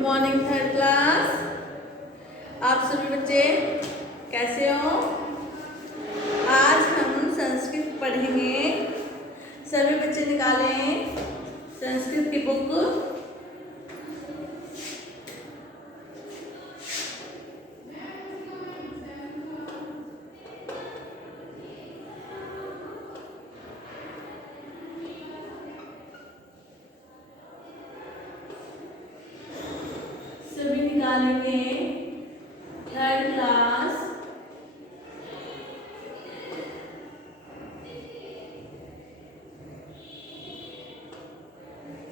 Morning third class. आप सभी बच्चे कैसे हो? आज हम संस्कृत पढ़ेंगे। सभी बच्चे निकालें संस्कृत की बुक। सभी निकालेंगे third class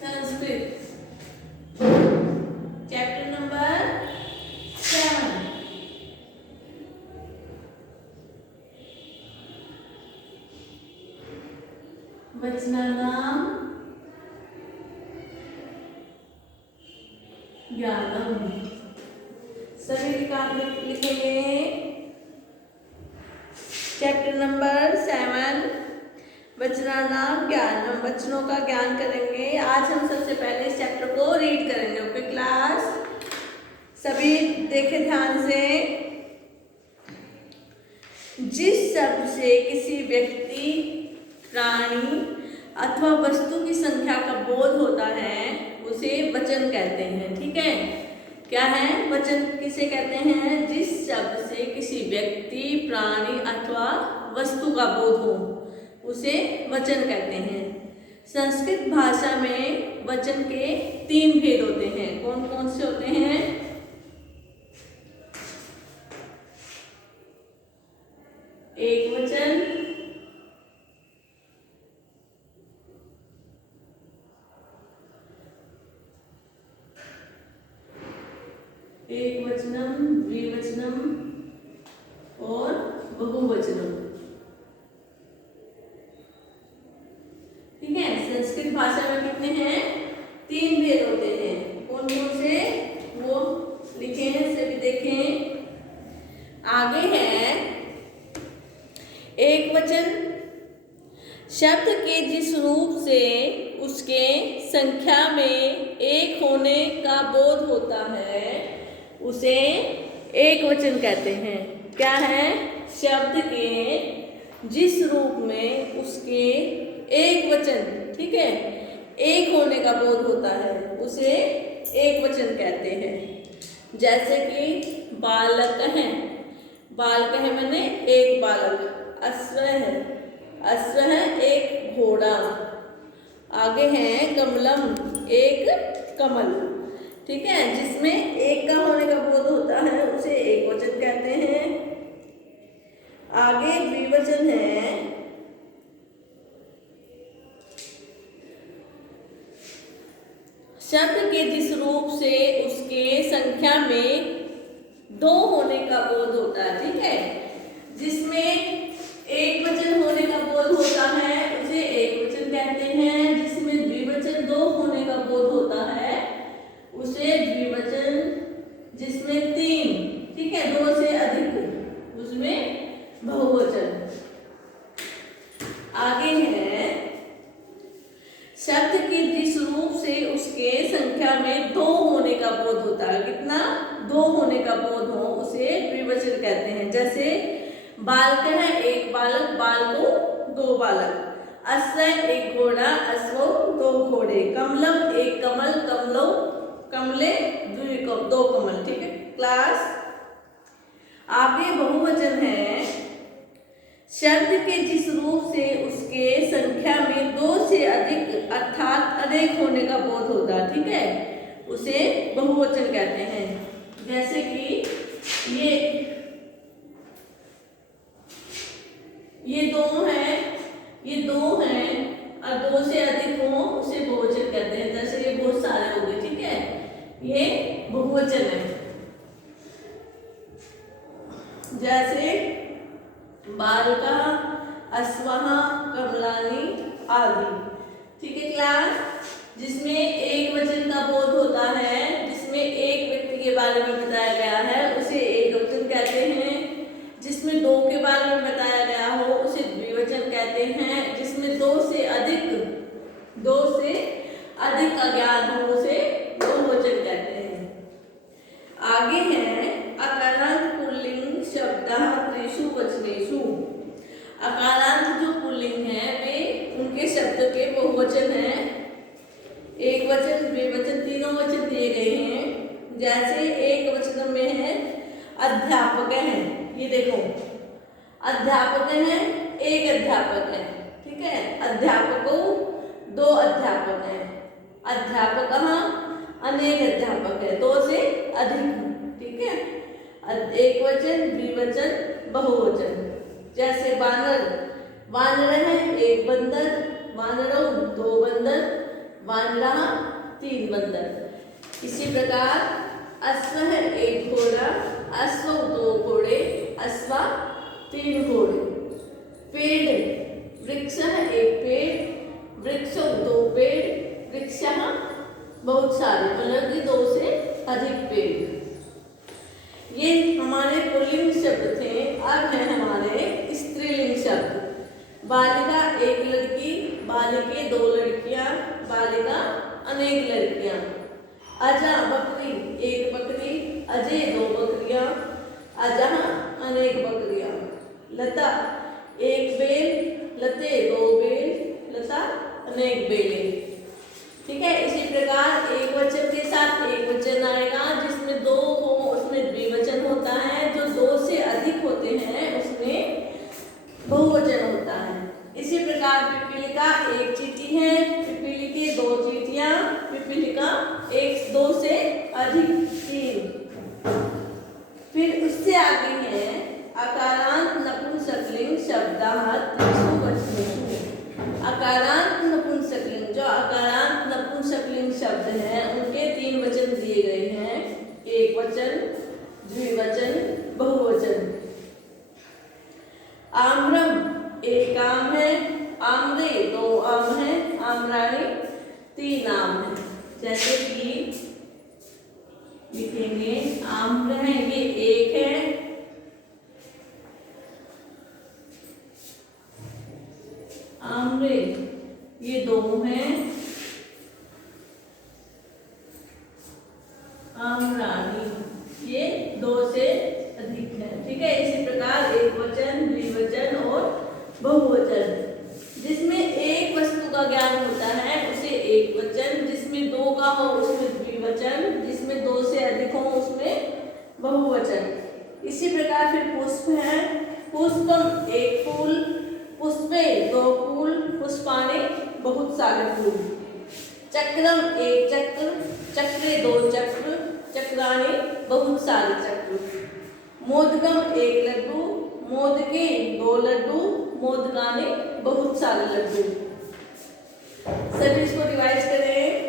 Sanskrit chapter number 7। वचनानाम ज्ञानम। सभी काम लिखेंगे चैप्टर नंबर 7 वचनानाम ज्ञानम। वचनों का ज्ञान करेंगे। आज हम सबसे पहले इस चैप्टर को रीड करेंगे। ओके क्लास, सभी देखें ध्यान से। जिस शब्द से किसी व्यक्ति, प्राणी अथवा वस्तु की संख्या का बोध होता है उसे वचन कहते हैं। ठीक है, क्या है वचन? किसे कहते हैं? जिस शब्द से किसी व्यक्ति, प्राणी अथवा वस्तु का बोध हो उसे वचन कहते हैं। संस्कृत भाषा में वचन के 3 भेद होते हैं। कौन कौन से होते हैं? एक वचन, एक वचनम, द्विवचनम और बहुवचनम। ठीक है, संस्कृत भाषा में कितने हैं? 3 भेद होते हैं। कौन कौन से वो लिखे हैं, सभी देखें। आगे है एक वचन। शब्द के जिस रूप से उसके संख्या में एक होने का बोध होता है उसे एक वचन कहते हैं। क्या है? शब्द के जिस रूप में उसके एक वचन, ठीक है, एक होने का बोध होता है उसे एक वचन कहते हैं। जैसे कि बालक है, बालक है मैंने एक बालक। अश्व है, अश्व है एक घोड़ा। आगे है कमलम, एक कमल। ठीक है, जिसमें एक का होने का बोध होता है उसे एक वचन कहते हैं। आगे द्विवचन है। शब्द के जिस रूप से उसके संख्या में 2 होने का बोध होता है। ठीक है, जिसमें एक वचन होने का बोध होता है उसे एक वचन कहते हैं। जिसमें द्विवचन 2 होने का बोध होता है उसे द्विवचन। जिसमें 3, ठीक है, 2 से अधिक उसमें बहुवचन। आगे है शब्द के जिस रूप से उसके संख्या में 2 होने का बोध होता है। कितना? 2 होने का बोध हो उसे द्विवचन कहते हैं। जैसे बालक है एक बालक, बालको 2 बालक। अश्व एक घोड़ा, अश्वो 2 घोड़े। कमलम एक कमल, कमलो कमले 2 कमल। ठीक है क्लास, आगे बहुवचन है। शब्द के जिस रूप से उसके संख्या में 2 से अधिक अर्थात अनेक होने का बोध होता है, ठीक है, उसे बहुवचन कहते हैं। जैसे कि ये 2 हैं, ये 2 हैं और 2 से अधिक हो उसे बहुवचन कहते हैं। जैसे ये बहुत सारे हो गए, ठीक है, ये बहुवचन है। जैसे बालका, अश्वः, कमलानी आदि। ठीक है क्लास, जिसमें एक वचन का बोध होता है, जिसमें एक व्यक्ति के बारे में बताया गया है उसे एक वचन कहते हैं। जिसमें 2 के बारे में बताया गया हो उसे द्विवचन कहते हैं। जिसमें 2 से अधिक का ज्ञान हो उसे बहुवचन कहते हैं। दो अध्यापक हैं, अध्यापक अनेक अध्यापक है, दो से अधिक, ठीक है। एक वचन, द्विवचन, बहुवचन। जैसे बानर, वानर है एक बंदर, वानरों दो बंदर, वानरा तीन बंदर। इसी प्रकार अश्व है एक घोड़ा, अश्व दो घोड़े, अश्वा तीन घोड़े। पेड़, वृक्ष है एक पेड़, वृक्ष दो पेड़, वृक्ष बहुत सारे, मतलब कि दो से अधिक पेड़। ये हमारे पुल्लिंग शब्द थे। अब है हमारे स्त्रीलिंग शब्द। बालिका एक लड़की, बालिके दो लड़कियां, बालिका अनेक लड़कियां। अजा बकरी एक बकरी, अजय दो बकरियां, अजह अनेक बकरियां। लता एक बेल, लते दो बेल, लता अनेक बेले, ठीक है। इसी प्रकार एक वचन के साथ एक वचन आएगा, जिसमें दो हो उसमें द्विवचन होता है, जो दो से अधिक होते हैं उसमें बहुवचन होता है। इसी प्रकार पिपीलिका एक चींटी है, पिपीलिके दो चींटियां, पिपीलिका एक दो से अधिक तीन। फिर उससे आगे है अकारांत नपुंसकलिंग शब्दाः त्रिषु वचनेषु। अकारांत नपुंसकलिंग, जो अकारांत नपुंसकलिंग शब्द हैं उनके तीन वचन दिए गए हैं, एक वचन, द्विवचन, बहुवचन। आम्रम एक आम है, आम्रे दो आम है, आम्राणी तीन आम है। जैसे कि लिखेंगे आम्र है ये एक है, आम्रे ये दो हैं, आम्राणी ये दो से अधिक है, ठीक है। इसी प्रकार एक वचन, द्विवचन और बहुवचन। जिसमें एक वस्तु का ज्ञान होता है उसे एक वचन, जिसमें दो का हो उसमें द्विवचन, जिसमें दो से अधिक हो उसमें बहुवचन। इसी प्रकार फिर पुष्प है, पुष्पम एक फूल, पुष्पे दो फूल, पुष्पाणि बहुत सारे फूल। चक्रम एक चक्र, चक्रे दो चक्र, चक्राणि बहुत सारे चक्र। मोदकम एक लड्डू, मोदके दो लड्डू, मोदकानि बहुत सारे लड्डू। सभी इसको रिवाइज करें।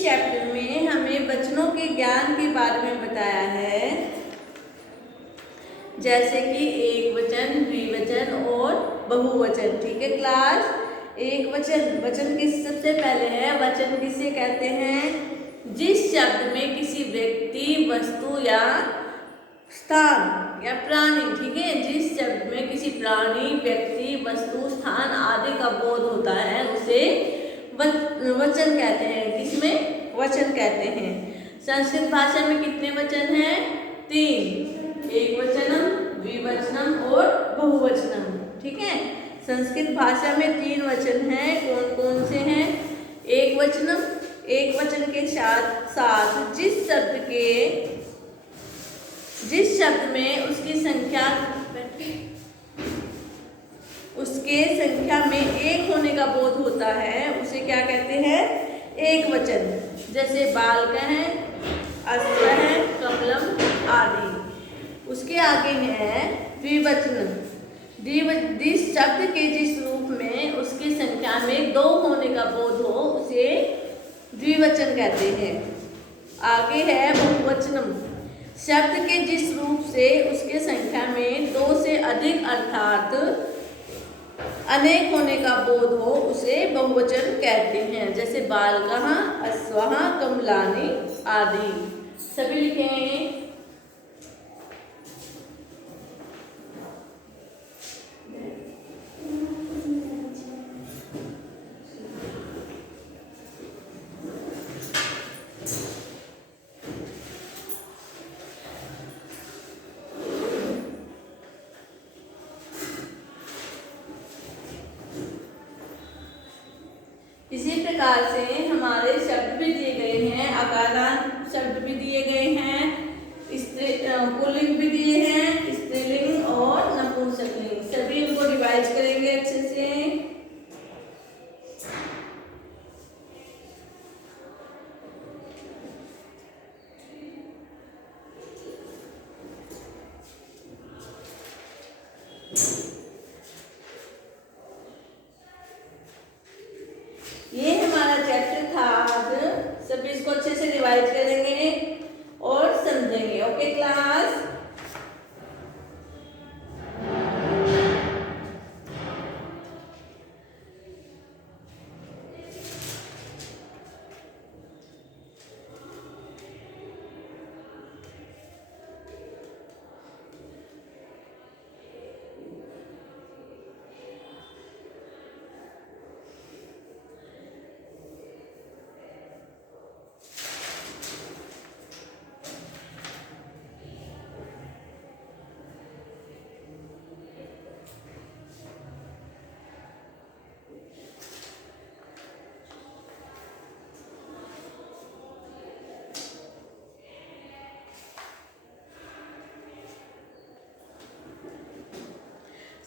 चैप्टर में हमें वचनों के ज्ञान के बारे में बताया है, जैसे कि एक वचन, द्विवचन और बहुवचन, ठीक है क्लास। एक वचन, वचन किस सबसे पहले है, वचन किसे कहते हैं, जिस शब्द में किसी व्यक्ति, वस्तु या स्थान या प्राणी, ठीक है, जिस शब्द में किसी प्राणी, व्यक्ति, वस्तु, स्थान आदि का बोध होता है उसे वचन कहते हैं। किसमें वचन कहते हैं। संस्कृत भाषा में कितने वचन हैं, तीन, एक वचनम, द्विवचनम और बहुवचनम, ठीक है। संस्कृत भाषा में तीन वचन हैं, कौन कौन से हैं, एक वचनम, एक वचन के साथ साथ जिस शब्द में उसकी संख्या में एक होने का बोध होता है उसे क्या कहते हैं, एक वचन। जैसे बालक है, अश्वः कमलम आदि। उसके आगे है द्विवचन। जिस शब्द के जिस रूप में उसकी संख्या में 2 होने का बोध हो उसे द्विवचन कहते हैं। आगे है बहुवचनम। शब्द के जिस रूप से उसके संख्या में 2 से अधिक अर्थात अनेक होने का बोध हो उसे बहुवचन कहते हैं। जैसे बालकः, अश्वः, कमलानि आदि। सभी लिखें। इसी प्रकार से हमारे शब्द भी दिए गए हैं, अकारांत शब्द भी दिए गए हैं, पुल्लिंग भी दिए हैं, स्त्रीलिंग और नपुंसकलिंग। सभी उनको रिवाइज करेंगे अच्छे से। ये हमारा चैप्टर था आज। सभी इसको अच्छे से रिवाइज करेंगे और समझेंगे। Okay class.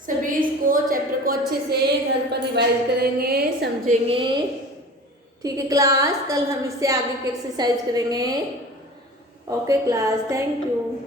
सभी इसको चैप्टर को अच्छे से घर पर रिवाइज करेंगे, समझेंगे। ठीक है क्लास। कल हम इससे आगे की एक्सरसाइज करेंगे। Okay class, thank you.